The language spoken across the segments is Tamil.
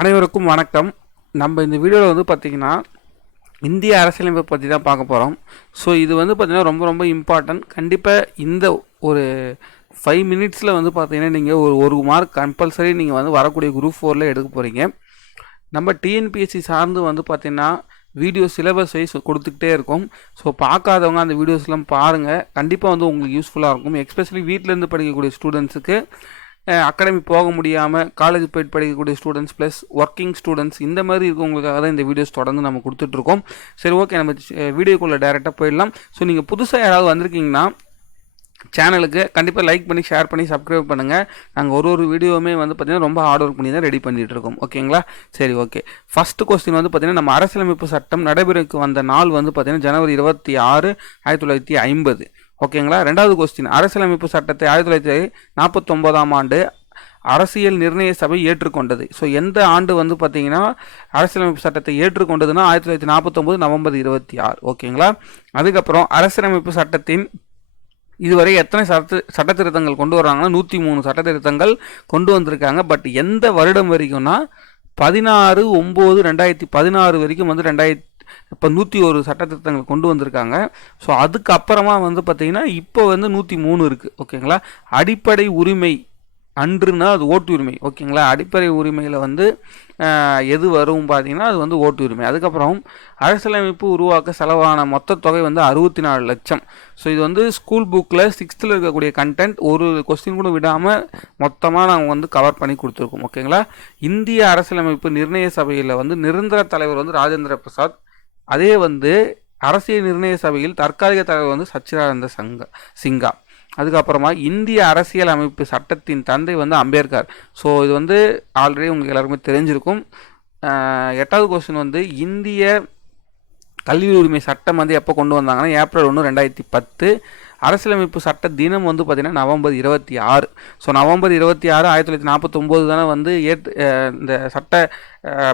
அனைவருக்கும் வணக்கம். நம்ம இந்த வீடியோவில் வந்து பார்த்திங்கன்னா இந்திய அரசியலமைப்பை பற்றி தான் பார்க்க போகிறோம் ஸோ இது வந்து பார்த்திங்கன்னா ரொம்ப ரொம்ப இம்பார்ட்டன்ட் கண்டிப்பாக இந்த ஒரு ஃபைவ் மினிட்ஸில் வந்து பார்த்தீங்கன்னா நீங்கள் ஒரு ஒரு மார்க் கம்பல்சரி நீங்கள் வந்து வரக்கூடிய குரூப் ஃபோரில் எடுக்க போகிறீங்க நம்ம டிஎன்பிஎஸ்சி சார்ந்து வந்து பார்த்திங்கன்னா வீடியோ சிலபஸ் வைஸ் கொடுத்துக்கிட்டே இருக்கும். ஸோ பார்க்காதவங்க அந்த வீடியோஸ்லாம் பாருங்கள் கண்டிப்பாக வந்து உங்களுக்கு யூஸ்ஃபுல்லாக இருக்கும். எக்ஸ்பெஷலி வீட்டிலேருந்து படிக்கக்கூடிய ஸ்டூடெண்ட்ஸுக்கு அகாடமி போக முடியாமல் காலேஜ் போயிட்டு படிக்கக்கூடிய ஸ்டூடெண்ட்ஸ் ப்ளஸ் ஒர்க்கிங் ஸ்டூடெண்ட்ஸ் இந்த மாதிரி இருக்கவங்களுக்காக தான் இந்த வீடியோஸ் தொடர்ந்து நம்ம கொடுத்துட்ருக்கோம் சரி ஓகே நம்ம வீடியோக்குள்ளே டேரெக்டாக போயிடலாம். ஸோ நீங்கள் புதுசாக யாராவது வந்திருக்கீங்கன்னா சேனலுக்கு கண்டிப்பாக லைக் பண்ணி ஷேர் பண்ணி சப்ஸ்கிரைப் பண்ணுங்கள் நாங்கள் ஒரு ஒரு வீடியோவுமே வந்து பார்த்திங்கன்னா ரொம்ப ஹார்ட் ஒர்க் பண்ணி தான் ரெடி பண்ணிகிட்டு இருக்கோம். ஓகேங்களா சரி ஓகே ஃபஸ்ட்டு கொஸ்டின் வந்து பார்த்திங்கன்னா நம்ம அரசியலமைப்பு சட்டம் நடைமுறைக்கு வந்த நாள் வந்து பார்த்திங்கன்னா ஜனவரி இருபத்தி ஆறு ஆயிரத்தி தொள்ளாயிரத்தி ஐம்பது. ஓகேங்களா? ரெண்டாவது கொஸ்டின் அரசியலமைப்பு சட்டத்தை ஆயிரத்தி தொள்ளாயிரத்தி நாற்பத்தொம்போதாம் ஆண்டு அரசியல் நிர்ணய சபை ஏற்றுக்கொண்டது. ஸோ எந்த ஆண்டு வந்து பார்த்தீங்கன்னா அரசியலமைப்பு சட்டத்தை ஏற்றுக்கொண்டதுன்னா ஆயிரத்தி தொள்ளாயிரத்தி நாற்பத்தொம்போது நவம்பர் இருபத்தி ஆறு. ஓகேங்களா? அதுக்கப்புறம் அரசியலமைப்பு சட்டத்தின் இதுவரை எத்தனை சட்ட சட்ட திருத்தங்கள் கொண்டு வர்றாங்கன்னா நூற்றி மூணு சட்ட திருத்தங்கள் கொண்டு வந்திருக்காங்க. பட் எந்த வருடம் வரைக்கும்னா பதினாறு ஒம்பது ரெண்டாயிரத்தி பதினாறு வரைக்கும் வந்து ரெண்டாயிரத்தி இப்போ நூற்றி ஒரு சட்ட திருத்தங்கள் கொண்டு வந்திருக்காங்க. ஸோ அதுக்கப்புறமா வந்து பார்த்திங்கன்னா இப்போ வந்து நூற்றி மூணு இருக்குது ஓகேங்களா? அடிப்படை உரிமை அன்றுனா அது ஓட்டு உரிமை ஓகேங்களா? அடிப்படை உரிமையில் வந்து எது வரும் பார்த்தீங்கன்னா அது வந்து ஓட்டு உரிமை அதுக்கப்புறம் அரசியலமைப்பு உருவாக்க செலவான மொத்த தொகை வந்து அறுபத்தி நாலு லட்சம். ஸோ இது வந்து ஸ்கூல் புக்கில் சிக்ஸ்த்தில் இருக்கக்கூடிய கண்டென்ட் ஒரு கொஸ்டின் கூட விடாமல் மொத்தமாக நாங்கள் வந்து கவர் பண்ணி கொடுத்துருக்கோம். ஓகேங்களா? இந்திய அரசியலமைப்பு நிர்ணய சபையில் வந்து நிரந்தர தலைவர் வந்து ராஜேந்திர பிரசாத். அதே வந்து அரசியல் நிர்ணய சபையில் தற்காலிக தலைவர் வந்து சச்சிதானந்த சங்க சிங்கா. அதுக்கப்புறமா இந்திய அரசியல் அமைப்பு சட்டத்தின் தந்தை வந்து அம்பேத்கர். ஸோ இது வந்து ஆல்ரெடி உங்களுக்கு எல்லாருக்குமே தெரிஞ்சிருக்கும். எட்டாவது கொஸ்டின் வந்து இந்திய கல்வி உரிமை சட்டம் வந்து எப்போ கொண்டு வந்தாங்கன்னா ஏப்ரல் ஒன்று ரெண்டாயிரத்தி பத்து. அரசியலமைப்பு சட்ட தினம் வந்து பார்த்திங்கன்னா நவம்பர் இருபத்தி ஆறு. ஸோ நவம்பர் இருபத்தி ஆறு ஆயிரத்தி தொள்ளாயிரத்தி நாற்பத்தொம்போது தானே வந்து ஏற்று இந்த சட்ட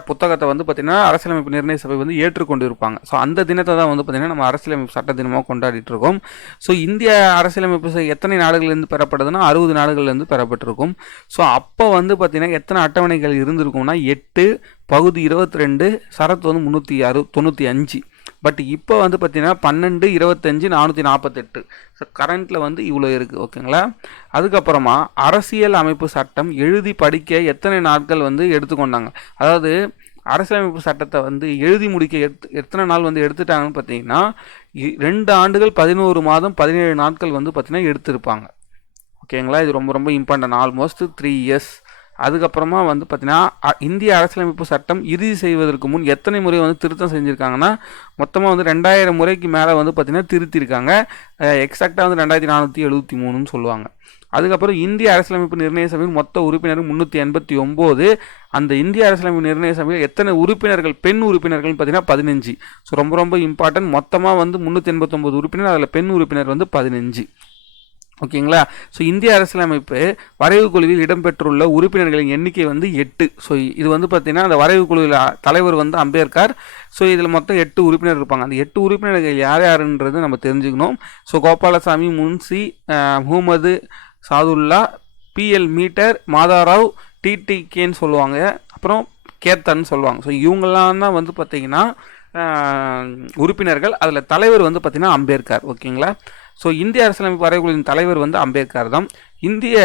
புத்தகத்தை வந்து பார்த்திங்கன்னா அரசியலமைப்பு நிர்ணய சபை வந்து ஏற்றுக்கொண்டு இருப்பாங்க ஸோ அந்த தினத்தை தான் வந்து பார்த்திங்கன்னா நம்ம அரசியலமைப்பு சட்ட தினமாக கொண்டாடிட்டு இருக்கோம். ஸோ இந்திய அரசியலமைப்பு எத்தனை நாடுகள்லேருந்து பெறப்படுதுன்னா அறுபது நாடுகள்லேருந்து பெறப்பட்டிருக்கும். ஸோ அப்போ வந்து பார்த்திங்கன்னா எத்தனை அட்டவணைகள் இருந்திருக்கும்னா எட்டு பகுதி இருபத்தி ரெண்டு சரத்து வந்து முந்நூற்றி அறு தொண்ணூற்றி அஞ்சு. பட் இப்போ வந்து பார்த்தீங்கன்னா பன்னெண்டு இருபத்தஞ்சு நானூற்றி நாற்பத்தெட்டு ஸோ கரண்ட்டில் வந்து இவ்வளோ இருக்குது ஓகேங்களா அதுக்கப்புறமா அரசியல் அமைப்பு சட்டம் எழுதி படிக்க எத்தனை நாட்கள் வந்து எடுத்துக்கொண்டாங்க அதாவது அரசியலமைப்பு சட்டத்தை வந்து எழுதி முடிக்க எடுத்து எத்தனை நாள் வந்து எடுத்துட்டாங்கன்னு பார்த்தீங்கன்னா ரெண்டு ஆண்டுகள் பதினோரு மாதம் பதினேழு நாட்கள் வந்து பார்த்திங்கன்னா எடுத்திருப்பாங்க. ஓகேங்களா இது ரொம்ப ரொம்ப இம்பார்ட்டன்ட் ஆல்மோஸ்ட் த்ரீ இயர்ஸ் அதுக்கப்புறமா வந்து பார்த்தீங்கன்னா இந்திய அரசியலமைப்பு சட்டம் இறுதி செய்வதற்கு முன் எத்தனை முறை வந்து திருத்தம் செஞ்சுருக்காங்கன்னா மொத்தமாக வந்து ரெண்டாயிரம் முறைக்கு மேலே வந்து பார்த்திங்கன்னா திருத்திருக்காங்க. எக்ஸாக்டாக வந்து ரெண்டாயிரத்தி நானூற்றி எழுபத்தி மூணுன்னு சொல்லுவாங்க. அதுக்கப்புறம் இந்திய அரசியலமைப்பு நிர்ணய சபையில் மொத்த உறுப்பினர் முந்நூற்றி எண்பத்தி ஒம்பது. அந்த இந்திய அரசியலமைப்பு நிர்ணய சபையில் எத்தனை உறுப்பினர்கள் பெண் உறுப்பினர்கள் பார்த்தீங்கன்னா பதினஞ்சு. ஸோ ரொம்ப ரொம்ப இம்பார்ட்டன்ட் மொத்தமாக வந்து முந்நூற்றி எண்பத்தொம்பது உறுப்பினர் அதில் பெண் உறுப்பினர் வந்து பதினஞ்சு. ஓகேங்களா? ஸோ இந்திய அரசியலமைப்பு வரைவு குழுவில் இடம்பெற்றுள்ள உறுப்பினர்களின் எண்ணிக்கை வந்து எட்டு. ஸோ இது வந்து பார்த்திங்கன்னா அந்த வரைவு குழுவில் தலைவர் வந்து அம்பேத்கர். ஸோ இதில் மொத்தம் எட்டு உறுப்பினர் இருப்பாங்க. அந்த எட்டு உறுப்பினர்கள் யார் யாருன்றது நம்ம தெரிஞ்சுக்கணும். So Gopalaswami Munshi Mohammed Saadulla B L Mitter Madhava Rao டிடிகேன்னு சொல்லுவாங்க. அப்புறம் கேத்தன் சொல்லுவாங்க. ஸோ இவங்கெல்லாம் தான் வந்து பார்த்திங்கன்னா உறுப்பினர்கள். அதில் தலைவர் வந்து பார்த்திங்கன்னா அம்பேத்கர். ஓகேங்களா? ஸோ இந்திய அரசியலமைப்பு வரைவுகளின் தலைவர் வந்து அம்பேத்கர் தான். இந்திய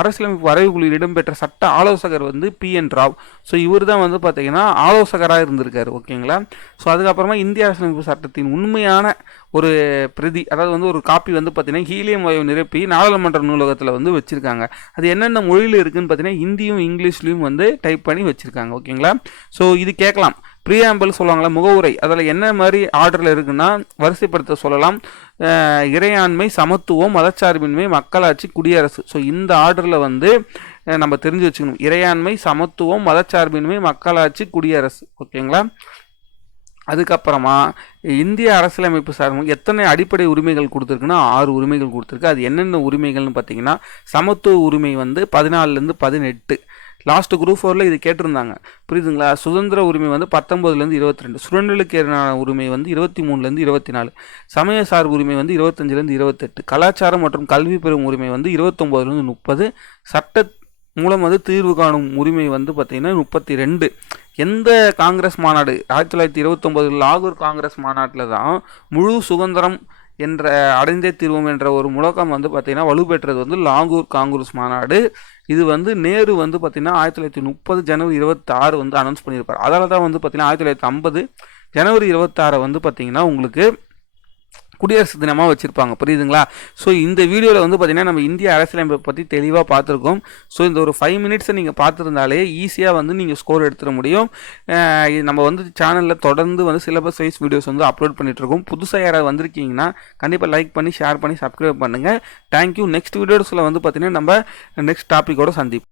அரசியலமைப்பு வரைவுகளில் இடம்பெற்ற சட்ட ஆலோசகர் வந்து பி என் ராவ். ஸோ இவர் தான் வந்து பார்த்தீங்கன்னா ஆலோசகராக இருந்திருக்கார் ஓகேங்களா? ஸோ அதுக்கப்புறமா இந்திய அரசியலமைப்பு சட்டத்தின் உண்மையான ஒரு பிரதி அதாவது வந்து ஒரு காப்பி வந்து பார்த்தீங்கன்னா ஹீலியம் வாயு நிரப்பி நாடாளுமன்ற நூலகத்தில் வந்து வச்சுருக்காங்க. அது என்னென்ன மொழியில் இருக்குதுன்னு பார்த்தீங்கன்னா ஹிந்தியும் இங்கிலீஷ்லையும் வந்து டைப் பண்ணி வச்சுருக்காங்க ஓகேங்களா? ஸோ இது கேட்கலாம். ப்ரீஆம்பிள் சொல்லுவாங்களா முகவுரை. அதில் என்ன மாதிரி ஆர்டரில் இருக்குன்னா வரிசைப்படுத்த சொல்லலாம். இறையாண்மை சமத்துவம் மதச்சார்பின்மை மக்களாட்சி குடியரசு. ஸோ இந்த ஆர்டரில் வந்து நம்ம தெரிஞ்சு வச்சுக்கணும். இறையாண்மை சமத்துவம் மதச்சார்பின்மை மக்களாட்சி குடியரசு. ஓகேங்களா? அதுக்கப்புறமா இந்திய அரசியலமைப்பு சார்ந்த எத்தனை அடிப்படை உரிமைகள் கொடுத்துருக்குன்னா ஆறு உரிமைகள் கொடுத்துருக்கு. அது என்னென்ன உரிமைகள்னு பார்த்தீங்கன்னா சமத்துவ உரிமை வந்து பதினாலுலேருந்து பதினெட்டு. லாஸ்ட் குரூப் ஃபோரில் இது கேட்டிருந்தாங்க. புரியுதுங்களா? சுதந்திர உரிமை வந்து பத்தொம்பதுலேருந்து இருபத்தி ரெண்டு சுரண்டலுக்கு உரிமை வந்து இருபத்தி மூணுலேருந்து இருபத்தி நாலு சமய சார்பு உரிமை வந்து இருபத்தஞ்சிலேருந்து இருபத்தெட்டு. கலாச்சாரம் மற்றும் கல்வி பெறும் உரிமை வந்து இருபத்தொம்போதுலேருந்து முப்பது. சட்ட மூலம் வந்து தீர்வு காணும் உரிமை வந்து பார்த்திங்கன்னா முப்பத்தி ரெண்டு எந்த காங்கிரஸ் மாநாடு? ஆயிரத்தி தொள்ளாயிரத்தி இருபத்தொம்போது லாகூர் காங்கிரஸ் மாநாட்டில் தான் முழு சுதந்திரம் என்ற அடைந்தே தீர்வோம் என்ற ஒரு முழக்கம் வந்து பார்த்திங்கன்னா வலுப்பெற்றது வந்து லாங்கூர் காங்கிரஸ் மாநாடு. இது வந்து நேரு வந்து பார்த்திங்கன்னா ஆயிரத்தி தொள்ளாயிரத்தி முப்பது ஜனவரி இருபத்தாறு வந்து அனௌன்ஸ் பண்ணியிருப்பார். அதால் தான் வந்து பார்த்திங்கன்னா ஆயிரத்தி தொள்ளாயிரத்தி ஐம்பது ஜனவரி இருபத்தாறை வந்து பார்த்திங்கன்னா உங்களுக்கு குடியரசு தினமாக வச்சுருப்பாங்க. புரியுதுங்களா? ஸோ இந்த வீடியோவில் வந்து பார்த்திங்கன்னா நம்ம இந்திய அரசியலமைப்பை பற்றி தெளிவாக பார்த்துருக்கோம் ஸோ இந்த ஒரு ஃபைவ் மினிட்ஸை நீங்கள் பார்த்துருந்தாலே ஈஸியாக வந்து நீங்கள் ஸ்கோர் எடுத்துட முடியும். இது நம்ம வந்து சேனலில் தொடர்ந்து வந்து சிலபஸ் வைஸ் வீடியோஸ் வந்து அப்லோட் பண்ணிகிட்ருக்கோம் புதுசாக யாராவது வந்திருக்கீங்கன்னா கண்டிப்பாக லைக் பண்ணி ஷேர் பண்ணி சப்ஸ்கிரைப் பண்ணுங்கள் தேங்க்யூ நெக்ஸ்ட் வீடியோஸில் வந்து பார்த்திங்கன்னா நம்ம நெக்ஸ்ட் டாப்பிக்கோட சந்திப்போம்.